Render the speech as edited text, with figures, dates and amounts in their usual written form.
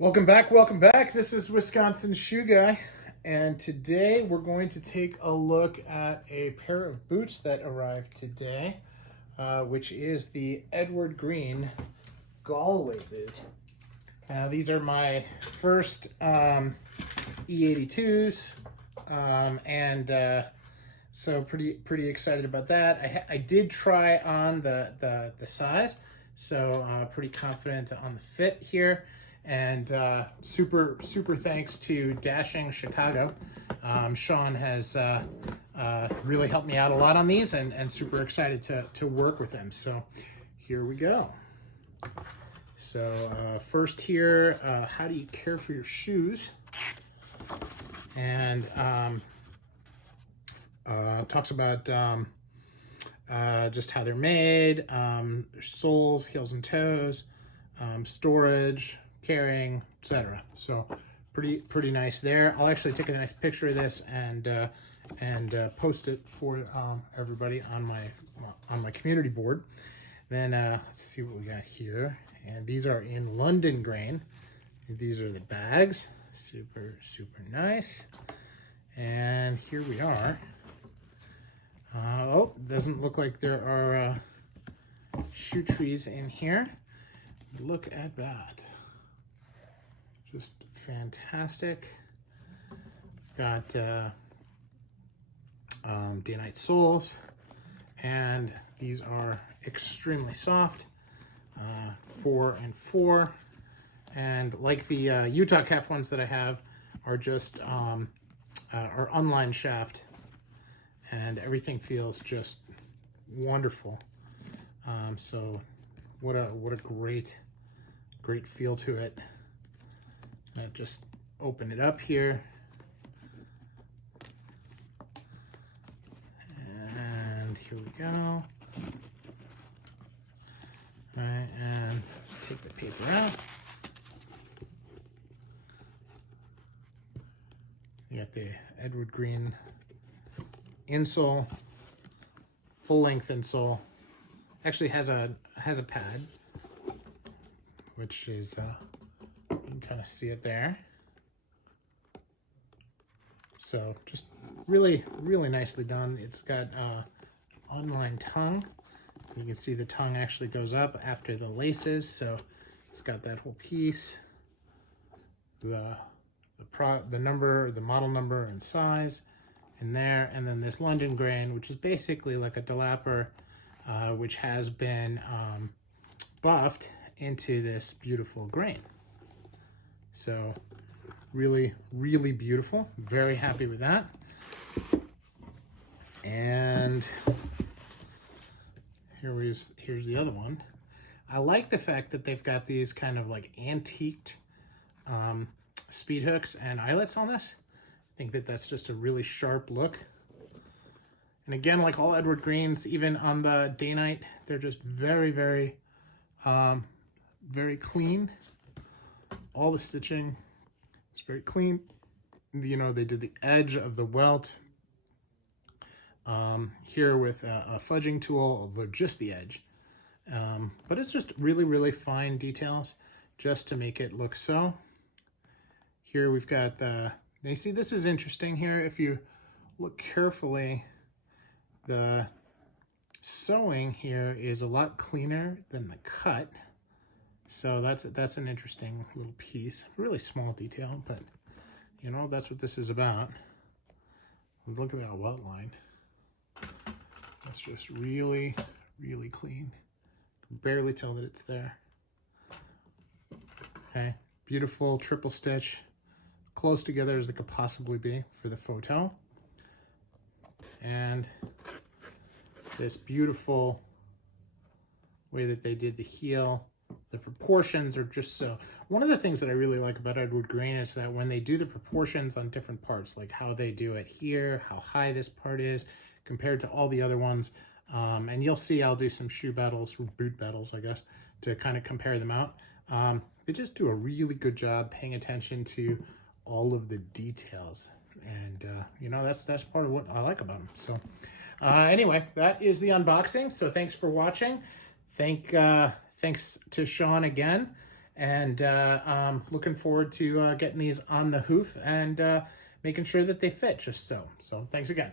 Welcome back, welcome back. This is Wisconsin Shoe Guy, and today we're going to take a look at a pair of boots that arrived today, which is the Edward Green Galway boot. These are my first E82s, so pretty excited about that. I did try on the size, so pretty confident on the fit here. And super thanks to Dashing Chicago. Sean has really helped me out a lot on these, and super excited to work with him. So here we go. So first here, how do you care for your shoes? And talks about just how they're made, soles, heels and toes, storage, carrying, etc. So pretty nice there. I'll actually take a nice picture of this and post it for everybody on my community board. Then let's see what we got here. And these are in London grain. These are the bags. Super nice. And here we are. Oh, doesn't look like there are shoe trees in here. Look at that. Just fantastic. Got day-night soles, and these are extremely soft, 4 and 4, and like the Utah calf ones that I have are just are unlined shaft, and everything feels just wonderful. So what a great feel to it. I just open it up here, and here we go. All right, and take the paper out. You got the Edward Green insole, full length insole. Actually has a pad, which is you can kind of see it there. So just really nicely done. It's got unlined tongue. You can see the tongue actually goes up after the laces, so it's got that whole piece. The number, the model number and size in there, and then this London grain, which is basically like a delaper, which has been buffed into this beautiful grain. So really beautiful. Very happy with that. And here's the other one. I like the fact that they've got these kind of like antiqued speed hooks and eyelets on this. I think that that's just a really sharp look. And again, like all Edward Greens, even on the day night, they're just very clean. All the stitching is very clean. You know, they did the edge of the welt here with a fudging tool, although just the edge. But it's just really fine details just to make it look so. Here we've got the, you see this is interesting here. If you look carefully, the sewing here is a lot cleaner than the cut. So that's an interesting little piece. Really small detail, but you know, that's what this is about. Look at that welt line. That's just really clean. Barely tell that it's there. Okay, beautiful triple stitch. Close together as they could possibly be for the photo. And this beautiful way that they did the heel. The proportions are just so... One of the things that I really like about Edward Green is that when they do the proportions on different parts, like how they do it here, how high this part is compared to all the other ones, and you'll see I'll do some shoe battles, or boot battles, I guess, to kind of compare them out. They just do a really good job paying attention to all of the details. And, you know, that's part of what I like about them. So, anyway, that is the unboxing. So thanks for watching. Thanks to Sean again. And looking forward to getting these on the hoof and making sure that they fit just so. So thanks again.